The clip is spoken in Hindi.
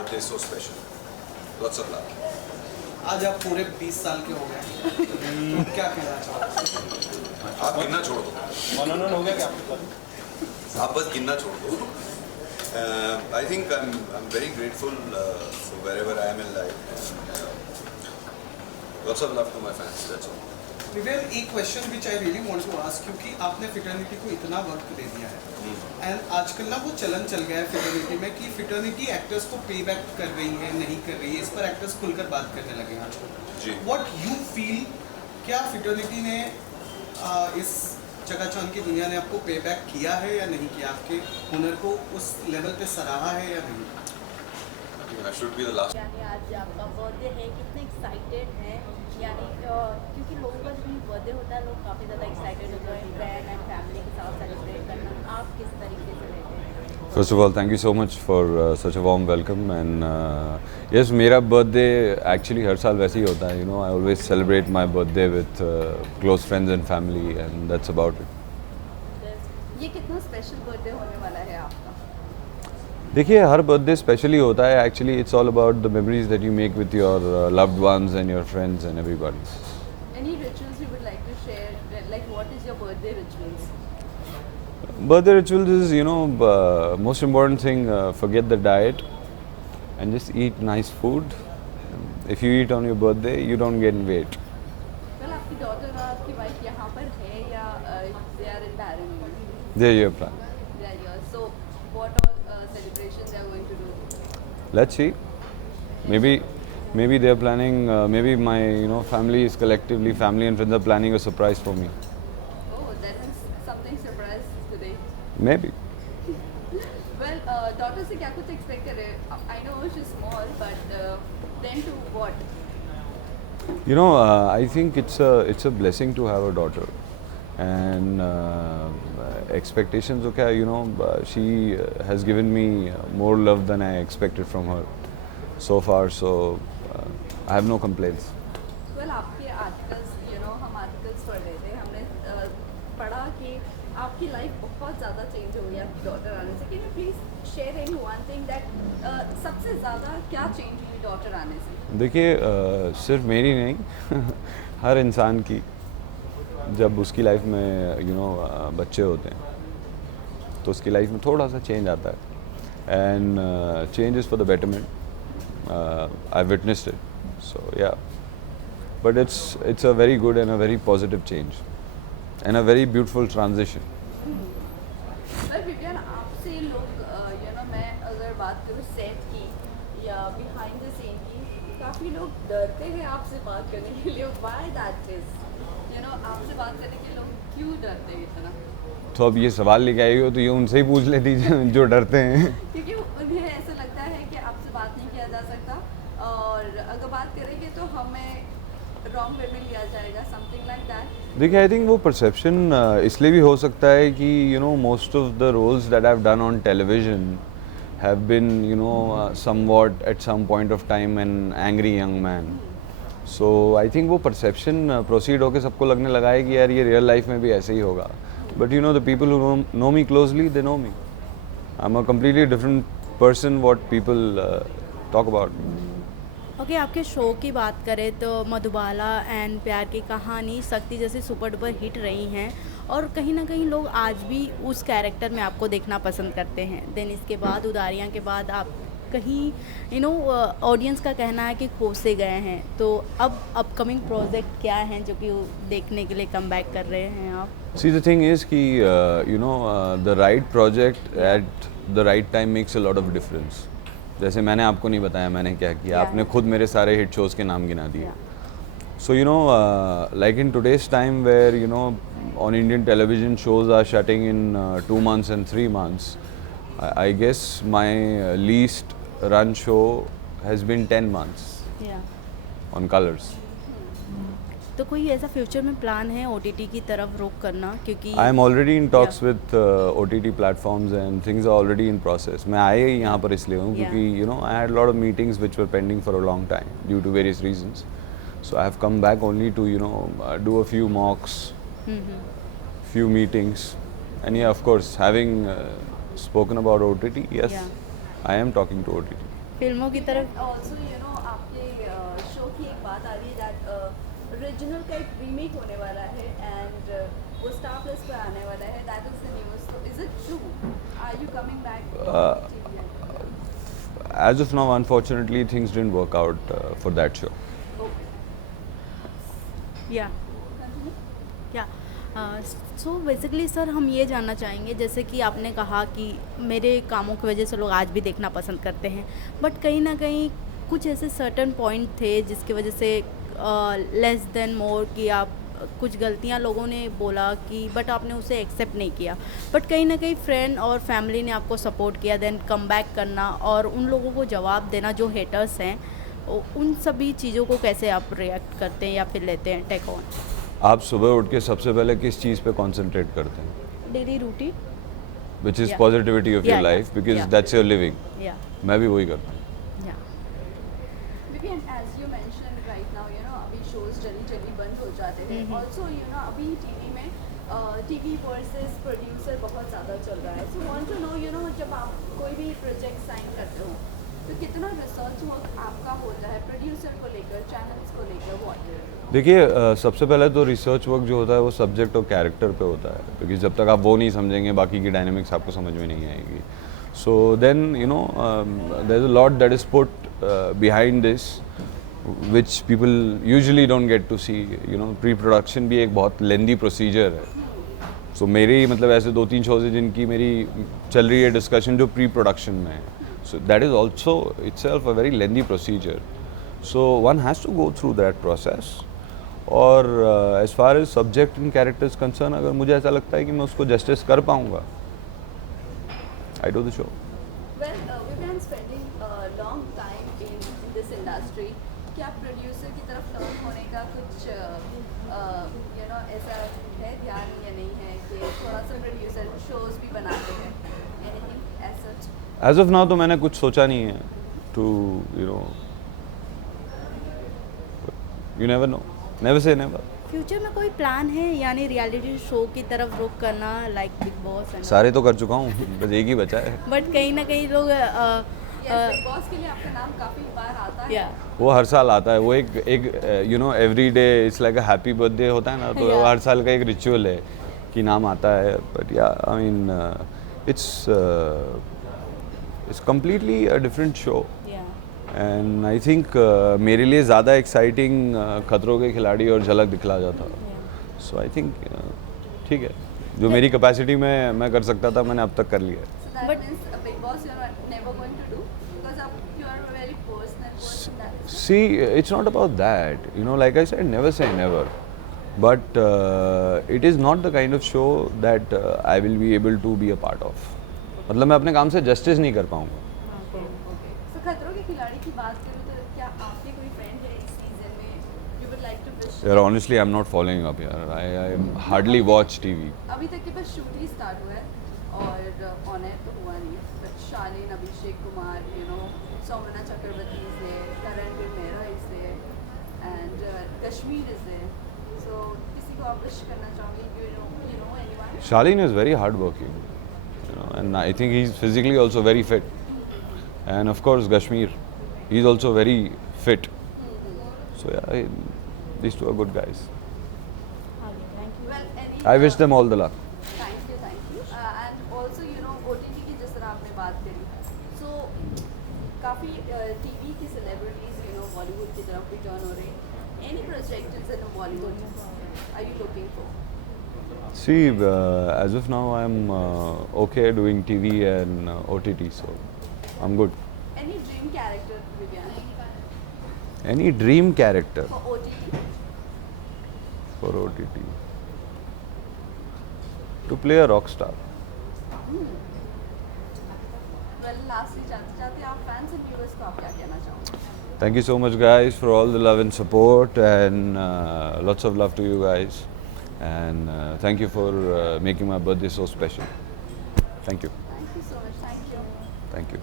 birthday so special. Lots of love. आज आप पूरे 20 साल के हो गए तो क्या कहना चाहोगे? आप गिनना छोड़ दो. मनोनयन हो गया क्या आपके पास? आप बस गिनना छोड़ दो. I think I'm very grateful for wherever I am in life. Lots of love to my fans. That's all. Vivek, एक question which I really want to ask, क्योंकि आपने फिटर्निटी को इतना वक्त दे दिया है एंड आजकल ना वो चलन चल गया है फिटर्निटी में कि फिटर्निटी एक्टर्स को पे बैक कर रही है, नहीं कर रही है, इस पर एक्टर्स खुलकर बात करने लगे हैं आजकल. जी. व्हाट यू फील, क्या फिटर्निटी ने इस चकाचौंध की दुनिया ने आपको पे बैक किया है या नहीं किया, आपके हुनर को उस लेवल पे सराहा है या नहीं? I should be the last. यानी आज आपका बर्थडे है, कितने एक्साइटेड हैं? यानी क्योंकि लोगों का जब भी बर्थडे होता है लोग काफ़ी ज़्यादा एक्साइटेड होते हैं फ्रेंड एंड फैमिली के साथ सेलिब्रेट करना. आप किस तरीके से लेते हैं? First of all, thank you so much for such a warm welcome. And yes, मेरा birthday actually हर साल वैसे ही होता है. You know, I always celebrate my birthday with close friends and family, and that's about it. ये कितना स्पेशल बर्थडे होने वाला है आपका? देखिए, हर बर्थडे स्पेशली होता है. Actually it's all about the memories that you make with your loved ones and your friends and everybody. Any rituals you would like to share? Like what is your birthday rituals? Birthday rituals is, you know, most important thing, forget the diet and just eat nice food. If you eat on your birthday, you don't gain weight. Well, आपकी डॉटर और आपकी वाइफ यहाँ पर है या they are in Bahrain? They're your plan. They are here. So what all celebrations they are going to do? Let's see. Maybe they're planning. Maybe my family is collectively, family and friends are planning a surprise for me. Oh, that is something surprise today. Maybe. Well, daughter से क्या कुछ expect कर रहे हैं? I know she's small, but then to what? I think it's a blessing to have a daughter, and expectations. Okay, she has given me more love than I expected from her so far. So I have no complaints. Well, आपके articles, हम articles पढ़ रहे थे, हमने पढ़ा कि आपकी लाइफ बहुत ज़्यादा चेंज हो गई आपकी डॉटर आने से. Can you please share any one thing that सबसे ज़्यादा क्या चेंज हुई डॉटर आने से? देखिए, सिर्फ मेरी नहीं हर इंसान की जब उसकी लाइफ में बच्चे होते हैं तो उसकी लाइफ में थोड़ा सा चेंज आता है. And change is for the betterment. I witnessed it. So yeah, but it's a very good and a very positive change and a very beautiful transition. Well, Vivian, आपसे लोग मैं अगर बात करूँ सेट की या बिहाइंड द सीन की, काफ़ी लोग डरते हैं आपसे बात करने के लिए. Why that is? आपसे बात करने के लोग क्यों डरते हैं इतना? तो अब ये सवाल लेके आई हो तो ये उनसे ही पूछ लेती जो डरते हैं. क्योंकि उन्हें ऐसा लगता है कि आपसे बात नहीं किया जा सकता और अगर बात करेंगे तो हमें रॉन्ग वे में लिया जाएगा, समथिंग लाइक दैट. देखिए, आई थिंक वो परसेप्शन इसलिए भी हो सकता है कि most of the roles that I have done on television have been somewhat at some point of time an angry young man. So I think वो परसेप्शन प्रोसीड होकर सबको लगने लगा है कि यार ये रियल लाइफ में भी ऐसे ही होगा. But the people who know me closely, they know me. I am a completely different person what people talk about. Okay, आपके शो की बात करें तो मधुबाला एंड प्यार की कहानी, शक्ति जैसी सुपर डुपर हिट रही हैं और कहीं ना कहीं लोग आज भी उस कैरेक्टर में आपको देखना पसंद करते हैं. देन इसके बाद उदारियाँ के बाद आप कहीं ऑडियंस का कहना है कि खो से गए हैं. तो अब अपकमिंग प्रोजेक्ट क्या हैं जो कि देखने के लिए कम बैक कर रहे हैं आप? See, the thing is कि the right project at the right time makes a lot of difference. जैसे मैंने आपको नहीं बताया मैंने क्या किया. आपने खुद मेरे सारे हिट शोज़ के नाम गिना दिए. So like in today's time where on Indian television shows are shutting in 2 months and 3 months, I guess my least run show has been 10 months on Colors. तो कोई ऐसा फ्यूचर में प्लान है OTT की तरफ रुख करना? क्योंकि I am already in talks with OTT platforms and things are already in process. मैं आए ही यहाँ पर इसलिए हूँ क्योंकि I had a lot of meetings which were pending for a long time due to various reasons. So I have come back only to do a few mocks, few meetings, and yeah, of course, having spoken about OTT, yes, I am talking to OTT. फिल्मों की तरफ ऑल्सो आपके शो की एक बात आ रही है दैट ओरिजिनल का एक रीमेक होने वाला है एंड वो स्टार प्लस पर आने वाला है, that is the news, so is it true, are you coming back As of now, unfortunately, things didn't work out for that show. okay या continue या सो बेसिकली सर हम ये जानना चाहेंगे, जैसे कि आपने कहा कि मेरे कामों की वजह से लोग आज भी देखना पसंद करते हैं, बट कहीं ना कहीं कुछ ऐसे सर्टन पॉइंट थे जिसकी वजह से लेस देन मोर कि आप कुछ गलतियां लोगों ने बोला कि बट आपने उसे एक्सेप्ट नहीं किया, बट कहीं ना कहीं फ्रेंड और फैमिली ने आपको सपोर्ट किया, देन कम बैक करना और उन लोगों को जवाब देना जो हेटर्स हैं, उन सभी चीज़ों को कैसे आप रिएक्ट करते हैं या फिर लेते हैं टेक ऑन? आप सुबह उठ के सबसे पहले किस चीज़ पे कंसंट्रेट करते हैं? Daily routine which is Yeah. Positivity of your Yeah, life, yeah, because yeah. That's your living. या मैं भी वही करता हूँ. या Vivian, as you mentioned right now, अभी shows जल्दी बंद हो जाते हैं. Also, अभी TV में TV versus producer बहुत ज़्यादा चल रहा है. So want to know, जब आप कोई भी प्रोजेक्ट साइन करते हो, तो कितना रिसर्च वर्क आपका होता है प्रोड्यूसर को लेकर, चैनल्स को लेकर, व्हाट? देखिए सबसे पहले तो रिसर्च वर्क जो होता है वो सब्जेक्ट और कैरेक्टर पे होता है, क्योंकि जब तक आप वो नहीं समझेंगे बाकी की डायनेमिक्स आपको समझ में नहीं आएगी. So then there is a lot that is put behind this which people usually don't get to see. Pre production भी एक बहुत लेंदी प्रोसीजर है. सो मेरी मतलब ऐसे 2-3 शोज हैं जिनकी मेरी चल रही है डिस्कशन जो प्री प्रोडक्शन में है. So that is also itself a very lengthy procedure. So one has to go through that process. और as far as subject and characters concern, अगर मुझे ऐसा लगता है कि मैं उसको जस्टिस कर पाऊँगा, I do the show. Well, Vivian spending a long time in this industry. क्या प्रोड्यूसर की तरफ टर्न होने का कुछ ऐसा है ध्यान या नहीं है कि थोड़ा सा प्रोड्यूसर शोज भी बनाते हैं? Anything as such? As of now तो मैंने कुछ सोचा नहीं है to you never know, never say never. Future में कोई प्लान है यानी रियलिटी शो की तरफ रुख करना, लाइक बिग बॉस? सारे तो कर चुका हूँ, बस एक ही बचा है. बट कहीं ना कहीं लोग Yes, Big Boss के लिए आपका नाम काफी बार आता है. या वो हर साल आता है. वो एक every day it's like a happy birthday होता है ना, तो वो Yeah. हर साल का एक रिचुअल है कि नाम आता है. बट या I mean it's completely a different show. या एंड आई थिंक मेरे लिए ज़्यादा एक्साइटिंग खतरों के खिलाड़ी और झलक दिखला जाता. सो आई थिंक ठीक है, जो मेरी कैपेसिटी में मैं कर सकता था मैंने अब तक कर लिया है. So that But- means Big Boss you are never going to do because you are a very personal person. That's See, it's not about that. Like I said, never say never. But it is not the kind of show that I will be able to be a part of. मतलब मैं अपने काम से जस्टिस नहीं कर पाऊँगा. okay. So खतरों के खिलाड़ी की बात करूँ तो क्या आपके कोई फ्रेंड है इस सीजन में you would like to wish? यार honestly, I'm not following up यार. I hardly watch TV. अभी तक के बस शूट ही स्टार्ट हुआ है और ऑन एयर तो हुआ नहीं है. But Shalin, Abhishek Kumar, Saumya Chakraborty is there, Karan Mehra is there, and Kashmir is there. So किसी को आप wish करना चाहोगे? You know anyone? Shaleen is very hardworking, and I think he's physically also very fit. And of course, Kashmir, he's also very fit. So yeah, these two are good guys. Well, any I wish them all the luck. Thank you. And also, OTT की जिस तरह आपने बात करी, so काफ़ी TV की celebrities, Bollywood की तरफ भी turn हो रहे हैं. Any project is in Bollywood are you looking for? See, as of now, I'm okay doing TV and OTT, so I'm good. Any dream character, Vivian, Any dream character for OTT? for OTT? To play a rock star. Well, lastly, जाते आप fans and viewers को आप क्या कहना चाहोगे? Thank you so much, guys, for all the love and support, and lots of love to you guys. And thank you for making my birthday so special. Thank you. Thank you so much. Thank you. Thank you.